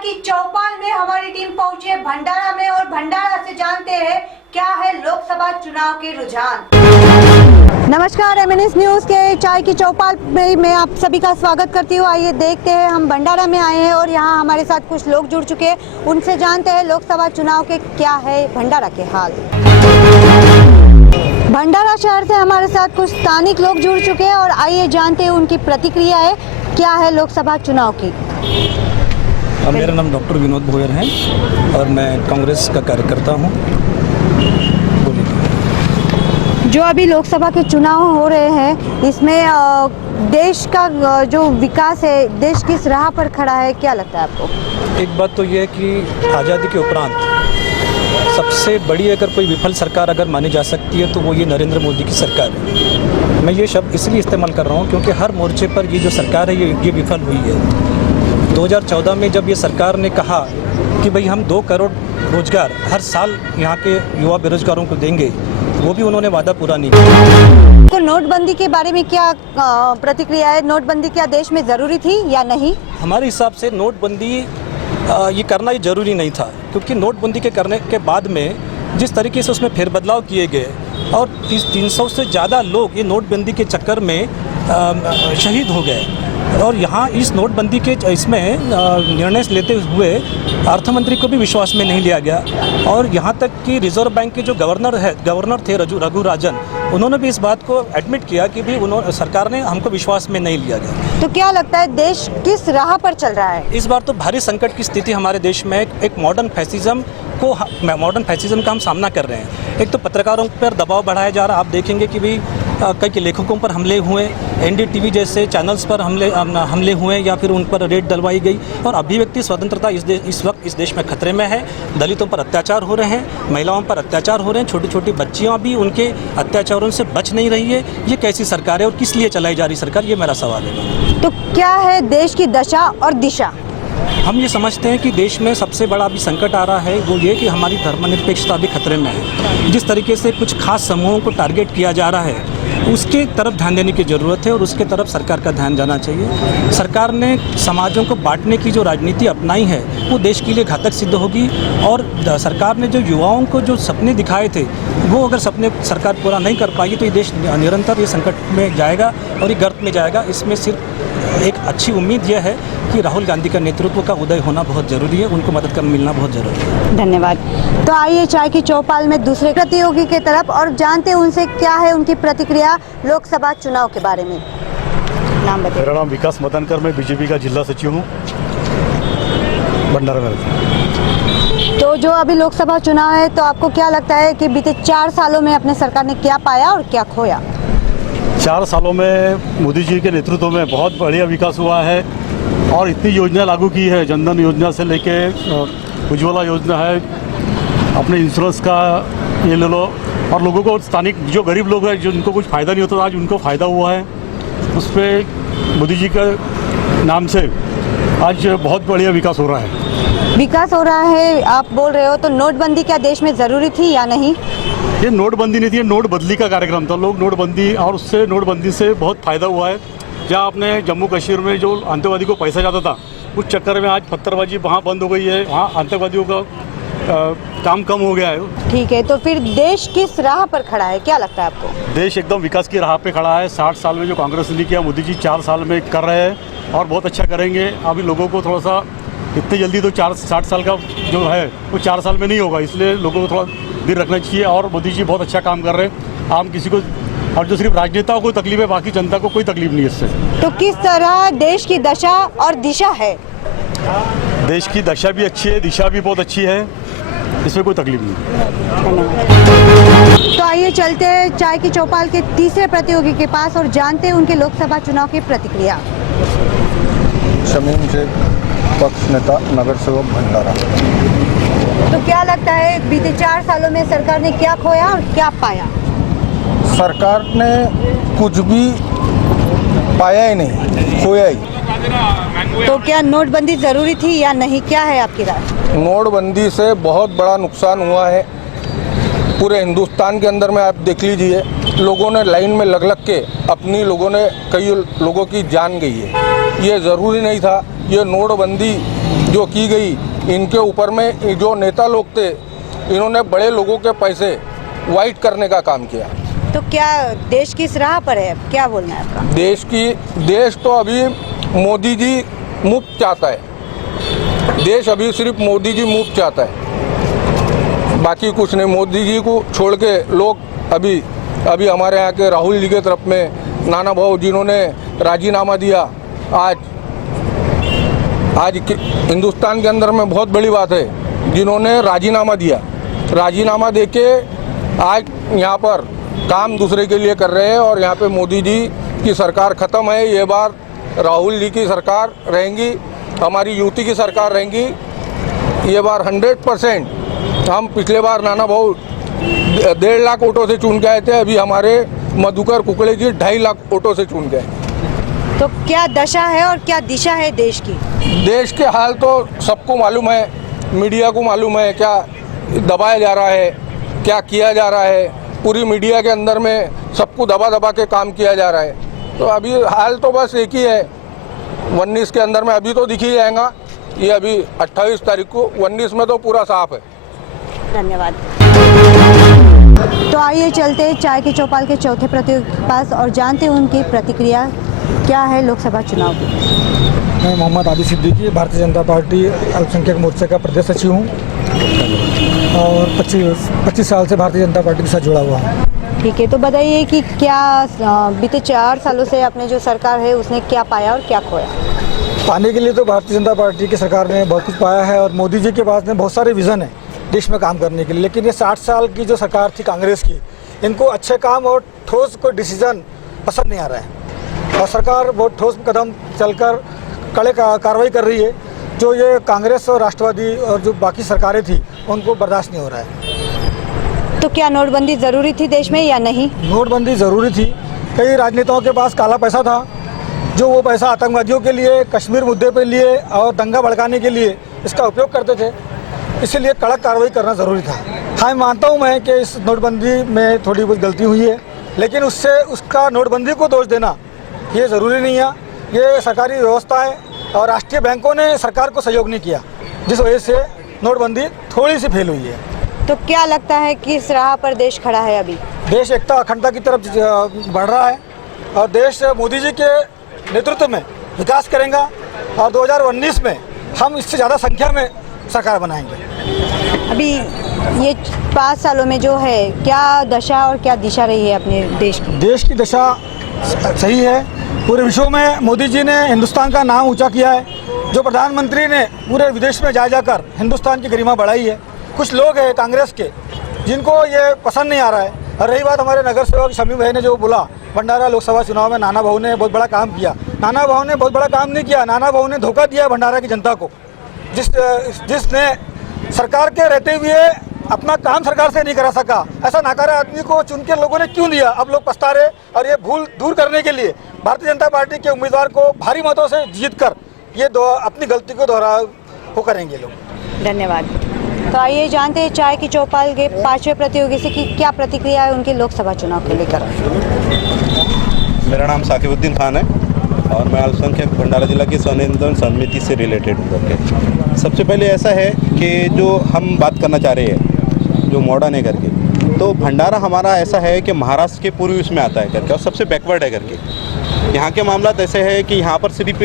की चौपाल में हमारी टीम पहुंची है भंडारा में और भंडारा से जानते हैं क्या है लोकसभा चुनाव के रुझान। नमस्कार, MNS न्यूज के चाय की चौपाल में मैं आप सभी का स्वागत करती हूँ। आइए देखते हैं, हम भंडारा में आए हैं और यहाँ हमारे साथ कुछ लोग जुड़ चुके हैं, उनसे जानते हैं लोकसभा चुनाव के क्या है भंडारा के हाल। भंडारा शहर से हमारे साथ कुछ स्थानिक लोग जुड़ चुके हैं और आइए जानते हैं उनकी प्रतिक्रिया है क्या है लोकसभा चुनाव की। मेरा नाम डॉक्टर विनोद भोयर है और मैं कांग्रेस का कार्यकर्ता हूँ। जो अभी लोकसभा के चुनाव हो रहे हैं, इसमें देश का जो विकास है, देश किस राह पर खड़ा है, क्या लगता है आपको? एक बात तो ये है कि आज़ादी के उपरांत सबसे बड़ी अगर कोई विफल सरकार अगर मानी जा सकती है तो वो ये नरेंद्र मोदी की सरकार है। मैं ये शब्द इसलिए इस्तेमाल कर रहा हूँ क्योंकि हर मोर्चे पर ये जो सरकार है ये विफल हुई है। 2014 में जब ये सरकार ने कहा कि भाई हम 2 करोड़ रोजगार हर साल यहाँ के युवा बेरोजगारों को देंगे, वो भी उन्होंने वादा पूरा नहीं किया। तो नोटबंदी के बारे में क्या प्रतिक्रिया है? नोटबंदी क्या देश में ज़रूरी थी या नहीं? हमारे हिसाब से नोटबंदी ये करना ही ज़रूरी नहीं था, क्योंकि नोटबंदी के करने के बाद में जिस तरीके से उसमें फेरबदलाव किए गए और 300 से ज़्यादा लोग ये नोटबंदी के चक्कर में शहीद हो गए। और यहाँ इस नोटबंदी के इसमें निर्णय लेते हुए अर्थमंत्री को भी विश्वास में नहीं लिया गया और यहाँ तक कि रिजर्व बैंक के जो गवर्नर थे रघु राजन, उन्होंने भी इस बात को एडमिट किया कि भी सरकार ने हमको विश्वास में नहीं लिया गया। तो क्या लगता है देश किस राह पर चल रहा है? इस बार तो भारी संकट की स्थिति हमारे देश में एक मॉडर्न फैसिज्म का हम सामना कर रहे हैं। एक तो पत्रकारों पर दबाव बढ़ाया जा रहा है। आप देखेंगे कि भी कई लेखकों पर हमले हुए, NDTV जैसे चैनल्स पर हमले हुए या फिर उन पर रेड डलवाई गई और अभिव्यक्ति स्वतंत्रता इस वक्त इस देश में खतरे में है। दलितों पर अत्याचार हो रहे हैं, महिलाओं पर अत्याचार हो रहे हैं, छोटी छोटी बच्चियाँ भी उनके अत्याचारों से बच नहीं रही है। ये कैसी सरकार है और किस लिए चलाई जा रही सरकार, ये मेरा सवाल है। तो क्या है देश की दशा और दिशा? हम ये समझते हैं कि देश में सबसे बड़ा अभी संकट आ रहा है वो ये कि हमारी धर्मनिरपेक्षता भी खतरे में है। जिस तरीके से कुछ खास समूहों को टारगेट किया जा रहा है उसके तरफ ध्यान देने की ज़रूरत है और उसके तरफ सरकार का ध्यान जाना चाहिए। सरकार ने समाजों को बांटने की जो राजनीति अपनाई है वो देश के लिए घातक सिद्ध होगी और सरकार ने जो युवाओं को जो सपने दिखाए थे वो अगर सपने सरकार पूरा नहीं कर पाई तो ये देश निरंतर ये संकट में जाएगा और ये गर्त में जाएगा। इसमें सिर्फ एक अच्छी उम्मीद यह है कि राहुल गांधी का नेतृत्व का उदय होना बहुत ज़रूरी है, उनको मदद कर मिलना बहुत ज़रूरी है। धन्यवाद। तो आइए चाय की चौपाल में दूसरे प्रतियोगी की तरफ और जानते हैं उनसे क्या है उनकी प्रतिक्रिया लोकसभा चुनाव के बारे में। नाम बताइए। मेरा नाम विकास मदनकर, मैं BJP का जिला सचिव हूँ भंडारा में। तो जो अभी लोकसभा चुनाव है तो आपको क्या लगता है कि बीते 4 सालों में अपने सरकार ने क्या पाया और क्या खोया? 4 सालों में मोदी जी के नेतृत्व में बहुत बढ़िया विकास हुआ है और इतनी योजना लागू की है, जनधन योजना से लेके उज्ज्वला योजना है, अपने इंश्योरेंस का ये ले लो और लोगों को स्थानिक जो गरीब लोग हैं जिनको कुछ फ़ायदा नहीं होता आज उनको फ़ायदा हुआ है। उस पर मोदी जी के नाम से आज बहुत बढ़िया विकास हो रहा है। विकास हो रहा है आप बोल रहे हो, तो नोटबंदी क्या देश में ज़रूरी थी या नहीं? ये नोटबंदी नहीं थी, ये नोट बदली का कार्यक्रम था। लोग नोटबंदी और उससे नोटबंदी से बहुत फ़ायदा हुआ है। जहाँ अपने जम्मू कश्मीर में जो आतंकवादी को पैसा जाता था उस चक्कर में आज पत्थरबाजी वहाँ बंद हो गई है, वहाँ आतंकवादियों का काम कम हो गया है। ठीक है, तो फिर देश किस राह पर खड़ा है, क्या लगता है आपको? देश एकदम विकास की राह पे खड़ा है। 60 साल में जो कांग्रेस ने किया मोदी जी 4 साल में कर रहे हैं और बहुत अच्छा करेंगे। अभी लोगों को थोड़ा सा इतनी जल्दी तो 60 साल का जो है वो 4 साल में नहीं होगा, इसलिए लोगों को थोड़ा धीर रखना चाहिए और मोदी जी बहुत अच्छा काम कर रहे हैं। आम किसी को और जो सिर्फ राजनेताओं को तकलीफ है, बाकी जनता को कोई तकलीफ नहीं है इससे। तो किस तरह देश की दशा और दिशा है? देश की दशा भी अच्छी है, दिशा भी बहुत अच्छी है, इसमें कोई तकलीफ नहीं। तो आइए चलते हैं चाय की चौपाल के तीसरे प्रतियोगी के पास और जानते हैं उनके लोकसभा चुनाव की प्रतिक्रिया। शमीम शेख, पक्ष नेता, नगर सेवक भंडारा। तो क्या लगता है बीते 4 सालों में सरकार ने क्या खोया और क्या पाया? सरकार ने कुछ भी पाया ही नहीं, खोया ही। तो क्या नोटबंदी ज़रूरी थी या नहीं, क्या है आपकी राय? नोटबंदी से बहुत बड़ा नुकसान हुआ है पूरे हिंदुस्तान के अंदर में। आप देख लीजिए, लोगों ने लाइन में लग के अपनी लोगों ने कई लोगों की जान गई है। ये ज़रूरी नहीं था। ये नोटबंदी जो की गई, इनके ऊपर में जो नेता लोग थे, इन्होंने बड़े लोगों के पैसे वाइट करने का काम किया। तो क्या देश किस राह पर है, क्या बोलना है आपका? देश तो अभी मोदी जी मुफ्त चाहता है। देश अभी सिर्फ मोदी जी मुफ्त चाहता है, बाकी कुछ नहीं। मोदी जी को छोड़ के लोग अभी हमारे यहाँ के राहुल जी के तरफ में नाना भाऊ जिन्होंने राजीनामा दिया, आज हिंदुस्तान के अंदर में बहुत बड़ी बात है, जिन्होंने राजीनामा दिया, राजीनामा देके आज यहाँ पर काम दूसरे के लिए कर रहे हैं। और यहाँ पे मोदी जी की सरकार ख़त्म है। ये बार राहुल जी की सरकार रहेंगी, हमारी यूटी की सरकार रहेंगी। ये बार 100%। हम पिछले बार नाना भाऊ 1.5 लाख वोटों से चुन के आए थे, अभी हमारे मधुकर कुकड़े जी 2.5 लाख वोटों से चुन गए। तो क्या दशा है और क्या दिशा है देश की? देश के हाल तो सबको मालूम है, मीडिया को मालूम है, क्या दबाया जा रहा है, क्या किया जा रहा है। पूरी मीडिया के अंदर में सबको दबा के काम किया जा रहा है। तो अभी हाल तो बस एक ही है, 19 के अंदर में अभी तो दिख ही जाएगा। ये अभी 28 तारीख को, 19 में तो पूरा साफ है। धन्यवाद। तो आइए चलते हैं चाय के चौपाल के चौथे प्रतियोगी के पास और जानते हैं उनकी प्रतिक्रिया क्या है लोकसभा चुनाव की। मैं मोहम्मद आदिल सिद्दीकी, भारतीय जनता पार्टी अल्पसंख्यक मोर्चे का प्रदेश सचिव हूँ और 25 साल से भारतीय जनता पार्टी के साथ जुड़ा हुआ हूँ। ठीक है, तो बताइए कि क्या बीते 4 सालों से अपने जो सरकार है उसने क्या पाया और क्या खोया? पाने के लिए तो भारतीय जनता पार्टी की सरकार ने बहुत कुछ पाया है और मोदी जी के पास में बहुत सारे विज़न है देश में काम करने के लिए। लेकिन ये 60 साल की जो सरकार थी कांग्रेस की, इनको अच्छे काम और ठोस कोई डिसीजन पसंद नहीं आ रहा है और सरकार बहुत ठोस कदम चलकर कड़े कार्रवाई कर रही है, जो ये कांग्रेस और राष्ट्रवादी और जो बाकी सरकारें थी उनको बर्दाश्त नहीं हो रहा है। तो क्या नोटबंदी ज़रूरी थी देश में या नहीं? नोटबंदी ज़रूरी थी। कई राजनेताओं के पास काला पैसा था, जो वो पैसा आतंकवादियों के लिए, कश्मीर मुद्दे के लिए और दंगा भड़काने के लिए इसका उपयोग करते थे। इसीलिए कड़क कार्रवाई करना ज़रूरी था। हाँ, मानता हूँ मैं कि इस नोटबंदी में थोड़ी बहुत गलती हुई है, लेकिन उसका नोटबंदी को दोष देना ये ज़रूरी नहीं है। ये सरकारी व्यवस्था है और राष्ट्रीय बैंकों ने सरकार को सहयोग नहीं किया, जिस वजह से नोटबंदी थोड़ी सी फेल हुई है। तो क्या लगता है किस राह पर देश खड़ा है अभी? देश एकता अखंडता की तरफ बढ़ रहा है और देश मोदी जी के नेतृत्व में विकास करेगा और 2019 में हम इससे ज़्यादा संख्या में सरकार बनाएंगे। अभी ये 5 सालों में जो है क्या दशा और क्या दिशा रही है अपने देश की? देश की दशा सही है। पूरे विश्व में मोदी जी ने हिंदुस्तान का नाम ऊंचा किया है। जो प्रधानमंत्री ने पूरे विदेश में जा जाकर हिंदुस्तान की गरिमा बढ़ाई है। कुछ लोग हैं कांग्रेस के जिनको ये पसंद नहीं आ रहा है। और रही बात हमारे नगर सेवक शमी भाई ने जो बोला, भंडारा लोकसभा चुनाव में नाना भाऊ ने बहुत बड़ा काम किया। नाना भाऊ ने बहुत बड़ा काम नहीं किया, नाना भाऊ ने धोखा दिया भंडारा की जनता को, जिसने सरकार के रहते हुए अपना काम सरकार से नहीं करा सका। ऐसा नाकारा आदमी को चुन के लोगों ने क्यों दिया? अब लोग पछता रहे और ये भूल दूर करने के लिए भारतीय जनता पार्टी के उम्मीदवार को भारी मतों से जीत कर ये अपनी गलती को दोहराव करेंगे लोग। धन्यवाद। तो आइए जानते हैं चाय की चौपाल के 5वें प्रतियोगी से कि क्या प्रतिक्रिया है उनकी लोकसभा चुनाव को लेकर। मेरा नाम साकिबुद्दीन खान है और मैं अल्पसंख्यक भंडारा जिला की स्वनियंत्रण समिति से रिलेटेड हूँ। सबसे पहले ऐसा है कि जो हम बात करना चाह रहे हैं जो मॉडर्न है करके, तो भंडारा हमारा ऐसा है कि महाराष्ट्र के पूर्व इसमें आता है करके और सबसे बैकवर्ड है करके। यहाँ के मामला ऐसे है कि यहाँ पर सिर्फ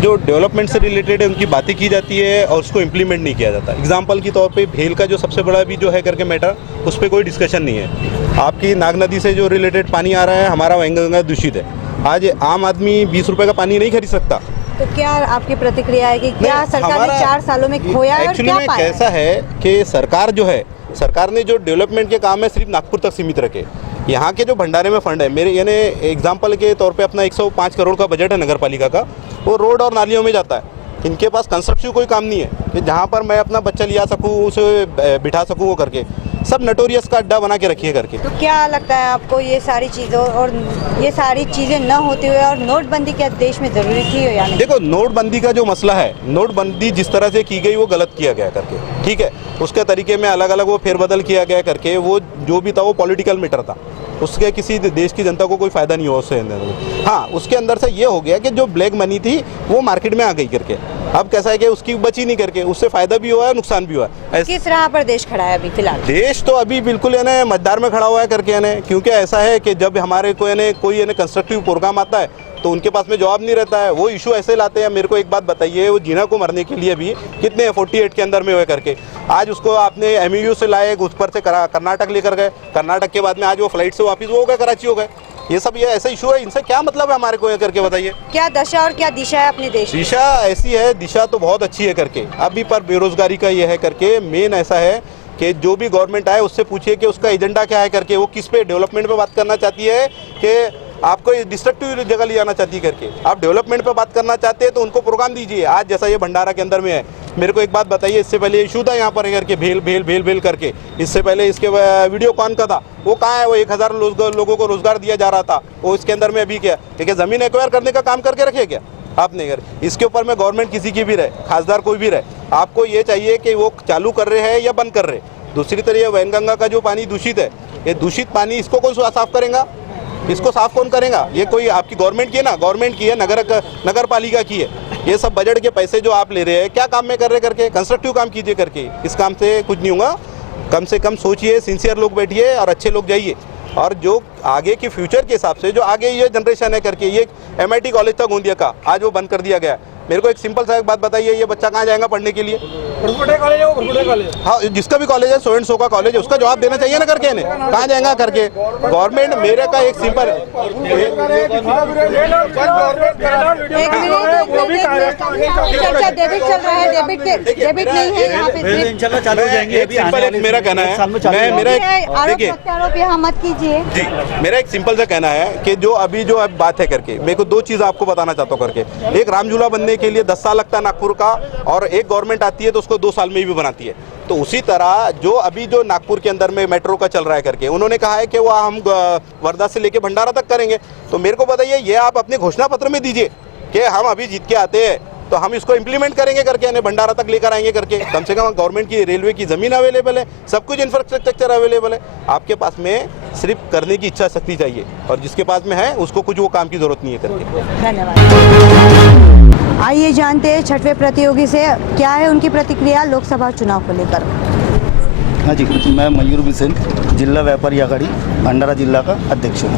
जो डेवलपमेंट से रिलेटेड है उनकी बातें की जाती है और उसको इम्प्लीमेंट नहीं किया जाता। एग्जांपल के तौर पे भेल का जो सबसे बड़ा भी जो है करके मैटर, उस पर कोई डिस्कशन नहीं है। आपकी नाग नदी से जो रिलेटेड पानी आ रहा है, हमारा वैंगंगा दूषित है। आज आम आदमी 20 रुपये का पानी नहीं खरीद सकता। तो क्या आपकी प्रतिक्रिया है कि क्या सरकार ने 4 सालों में खोया और क्या पाया? कैसा है कि सरकार जो है, सरकार ने जो डेवलपमेंट के काम है सिर्फ नागपुर तक सीमित रखे। यहाँ के जो भंडारे में फंड है, मेरे यानी एग्जांपल के तौर पे अपना 105 करोड़ का बजट है नगर पालिका का, वो रोड और नालियों में जाता है। इनके पास कंस्ट्रक्टिव कोई काम नहीं है कि जहाँ पर मैं अपना बच्चा लिया सकूँ, उसे बिठा सकूँ वो करके। सब नटोरियस का अड्डा बना के रखिए करके। तो क्या लगता है आपको ये सारी चीज़ों और ये सारी चीज़ें न होते हुए और नोटबंदी क्या देश में ज़रूरी थी या नहीं? देखो, नोटबंदी का जो मसला है, नोटबंदी जिस तरह से की गई वो गलत किया गया करके, ठीक है। उसके तरीके में अलग अलग वो फेरबदल किया गया करके, वो जो भी था वो पॉलिटिकल मैटर था, उसके किसी देश की जनता को कोई फ़ायदा नहीं हुआ उससे अंदर। हाँ, उसके अंदर से ये हो गया कि जो ब्लैक मनी थी वो मार्केट में आ गई करके। अब कैसा है कि उसकी बची नहीं करके, उससे फ़ायदा भी हुआ है, नुकसान भी हुआ है। किस राह पर देश खड़ा है अभी फिलहाल? देश तो अभी बिल्कुल यानी मतदार में खड़ा हुआ है करके यानी, क्योंकि ऐसा है कि जब हमारे को यानी कोई यानी कंस्ट्रक्टिव प्रोग्राम आता है तो उनके पास में जवाब नहीं रहता है, वो इशू ऐसे लाते हैं। मेरे को एक बात बताइए, वो जीना को मरने के लिए भी कितने 48 के अंदर में हुए करके, आज उसको आपने MOU से लाए, उस पर से कर्नाटक लेकर गए, कर्नाटक के बाद में आज वो फ्लाइट से वापस वो हो गए, कराची हो गए। ये सब ये ऐसा इशू है, इनसे क्या मतलब है हमारे को ये करके बताइए। क्या दशा और क्या दिशा है अपने देश की? दिशा ऐसी है, दिशा तो बहुत अच्छी है करके, अभी पर बेरोजगारी का ये है करके। मेन ऐसा है कि जो भी गवर्नमेंट आए उससे पूछिए कि उसका एजेंडा क्या है करके, वो किस पे डेवलपमेंट पे बात करना चाहती है कि आपको डिस्ट्रक्टिव जगह ले जाना चाहती है करके। आप डेवलपमेंट पे बात करना चाहते हैं तो उनको प्रोग्राम दीजिए, आज जैसा ये भंडारा के अंदर में है। मेरे को एक बात बताइए, इससे पहले इशू था यहाँ पर करके भेल भेल भेल भेल करके, इससे पहले इसके वीडियो कौन का था, वो कहाँ है? वो 1000 लोगों को रोजगार दिया जा रहा था, वो इसके अंदर में अभी क्या है, ज़मीन एक्वायर करने का काम करके रखे क्या आपने? कर इसके ऊपर में गवर्नमेंट किसी की भी रहे, खासदार कोई भी रहे, आपको ये चाहिए कि वो चालू कर रहे हैं या बंद कर रहे। दूसरी तरह ये वैनगंगा का जो पानी दूषित है, ये दूषित पानी इसको कौन साफ करेगा? इसको साफ कौन करेगा? ये कोई आपकी गवर्नमेंट की है ना, गवर्नमेंट की है, नगर पालिका की है। ये सब बजट के पैसे जो आप ले रहे हैं, क्या काम में कर रहे करके? कंस्ट्रक्टिव काम कीजिए करके, इस काम से कुछ नहीं होगा। कम से कम सोचिए, सिंसियर लोग बैठिए और अच्छे लोग जाइए, और जो आगे की फ्यूचर के हिसाब से जो आगे ये जनरेशन है करके, ये MIT कॉलेज था गोंदिया का, आज वो बंद कर दिया गया। मेरे को एक सिंपल सा एक बात बताइए, ये बच्चा कहाँ जाएगा पढ़ने के लिए? कॉलेज है वो, कॉलेज। हाँ, जिसका भी कॉलेज है, सो एंड सो का कॉलेज है, उसका जवाब देना चाहिए ना करके इन्हें, कहाँ जाएगा करके। गवर्नमेंट मेरे का एक सिंपल डेबिट चल रहा है, डेबिट नहीं है यहाँ पे। इंशाल्लाह चालू हो जाएंगे। एक सिंपल एक मेरा कहना है, मैं मेरा देखिए आरोप यहाँ मत कीजिए जी, मेरा एक सिंपल सा कहना है कि जो अभी जो अब बात है करके, मेरे को 2 चीज़ आपको बताना चाहता हूँ करके। एक, रामझूला बनने के लिए 10 साल लगता है नागपुर का, और एक गवर्नमेंट आती है तो उसको 2 साल में भी बनाती है। तो उसी तरह जो अभी जो नागपुर के अंदर में मेट्रो का चल रहा है करके, उन्होंने कहा है कि वो हम वर्धा से लेके भंडारा तक करेंगे। तो मेरे को बताइए, ये आप अपने घोषणा पत्र में दीजिए कि हम अभी जीत के आते हैं तो हम इसको इम्प्लीमेंट करेंगे करके, यानी भंडारा तक लेकर आएंगे करके। कम से कम गवर्नमेंट की रेलवे की ज़मीन अवेलेबल है, सब कुछ इंफ्रास्ट्रक्चर अवेलेबल है, आपके पास में सिर्फ करने की इच्छा शक्ति चाहिए, और जिसके पास में है उसको कुछ वो काम की ज़रूरत नहीं है करके। धन्यवाद। आइए जानते हैं छठवें प्रतियोगी से क्या है उनकी प्रतिक्रिया लोकसभा चुनाव को लेकर। हाँ जी, मैं मयूर बिसेन, जिला व्यापारी आघाड़ी भंडारा जिला का अध्यक्ष हूँ,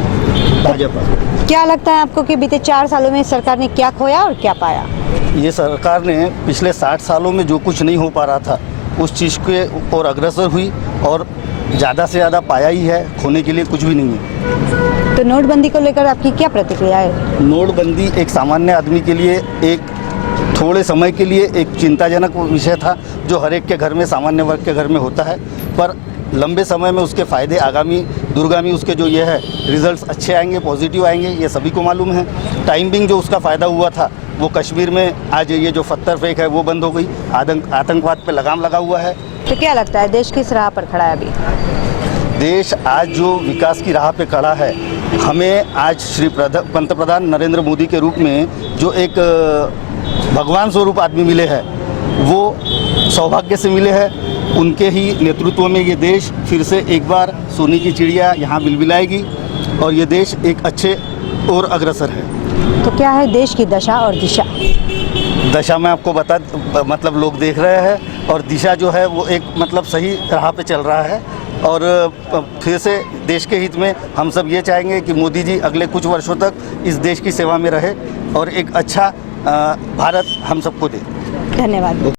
भाजपा। क्या लगता है आपको कि बीते 4 सालों में सरकार ने क्या खोया और क्या पाया? ये सरकार ने पिछले 60 सालों में जो कुछ नहीं हो पा रहा था उस चीज़ के और अग्रसर हुई, और ज़्यादा से ज़्यादा पाया ही है, खोने के लिए कुछ भी नहीं है। तो नोटबंदी को लेकर आपकी क्या प्रतिक्रिया है? नोटबंदी एक सामान्य आदमी के लिए एक थोड़े समय के लिए एक चिंताजनक विषय था, जो हर एक के घर में, सामान्य वर्ग के घर में होता है, पर लंबे समय में उसके फ़ायदे आगामी दूरगामी उसके जो ये है रिजल्ट्स अच्छे आएंगे, पॉजिटिव आएंगे, ये सभी को मालूम है। टाइमिंग जो उसका फ़ायदा हुआ था वो कश्मीर में आज ये जो पत्थर फेंक है वो बंद हो गई, आतंकवाद पे लगाम लगा हुआ है। तो क्या लगता है देश किस राह पर खड़ा है अभी? देश आज जो विकास की राह पे खड़ा है, हमें आज श्री पंतप्रधान नरेंद्र मोदी के रूप में जो एक भगवान स्वरूप आदमी मिले हैं, वो सौभाग्य से मिले हैं। उनके ही नेतृत्व में ये देश फिर से एक बार सोने की चिड़िया यहाँ बिलबिलाएगी, और ये देश एक अच्छे और अग्रसर है। तो क्या है देश की दशा और दिशा? दशा में आपको मतलब लोग देख रहे हैं, और दिशा जो है वो एक मतलब सही राह पे चल रहा है। और फिर से देश के हित में हम सब ये चाहेंगे कि मोदी जी अगले कुछ वर्षों तक इस देश की सेवा में रहे और एक अच्छा भारत हम सबको दे। धन्यवाद।